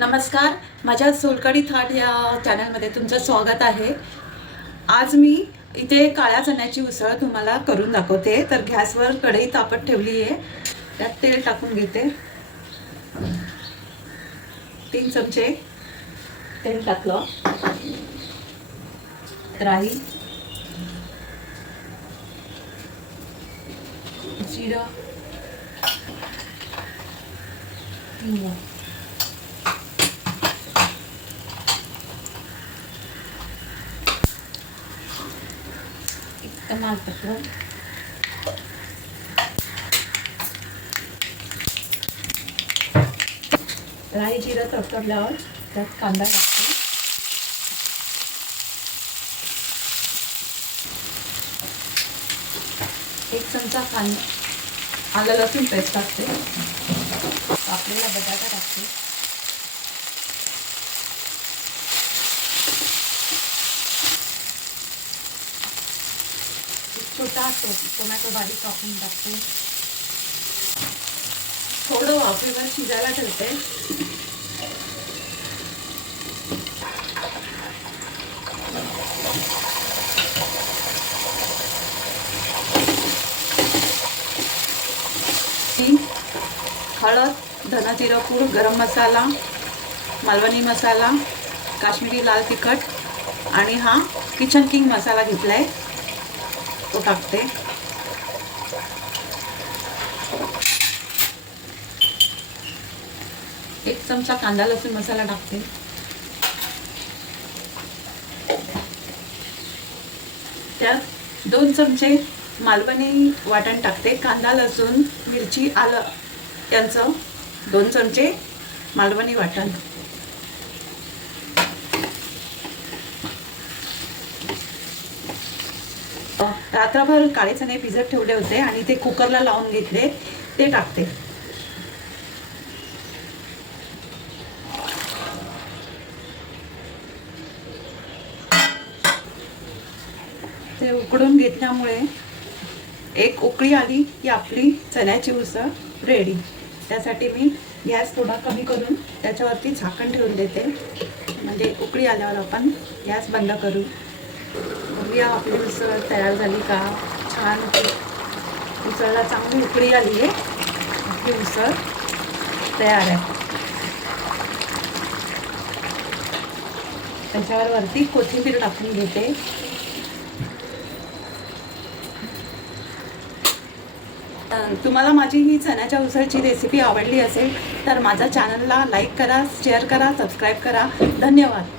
नमस्कार, माझ्या सोलकढी थाट या चॅनलमध्ये तुमचं स्वागत आहे। आज मी इथे काळ्या चण्याची उसळ तुम्हाला करून दाखवते। तर गॅसवर कढई तापत ठेवली आहे, त्यात तेल टाकून घेते। 3 चमचे तेल टाकलं, राई, जिरं, हिंग, तमालपत्र, राई जिरं तडतडल्यावर त्यात कांदा टाकते, एक चमचा आलं लसूण पेस्ट टाकते, कापलेला बटाटा टाकते, छोटा टोमॅटो बारीक कापून टाकते, थोडं वाफेवर शिजायला ठेवते। हळद, धना जिरा पूड, गरम मसाला, मालवणी मसाला, काश्मीरी लाल तिखट आणि हा किचन किंग मसाला घेतलाय तो टाकते। एक चमचा कांदा लसूण मसाला टाकते, त्यात 2 चमचे मालवणी वाटण टाकते। कांदा लसूण मिरची आलं यांचं 2 चमचे मालवणी वाटण, रात्रभर काळे चणे भिजत ठेवले होते आणि ते कुकरला लावून घेतले, ते टाकते। ते उकडून घेतल्यामुळे एक उकळी आली की आपली चण्याची उसळ रेडी। त्यासाठी मी गॅस थोडा कमी करून त्याच्यावरती झाकण ठेवून देते, म्हणजे उकळी आल्यावर आपण गॅस बंद करू। बघूया आपली उसळ तयार झाली का। छान उसळला चांगली उकळी आली आहे, आपली उसळ तयार आहे। त्याच्यावर वरती कोथिंबीर टाकून घेते। तुम्हाला माझी ही चण्याच्या उसळची रेसिपी आवडली असेल तर माझ्या चॅनलला लाईक करा, शेअर करा, सबस्क्राईब करा। धन्यवाद।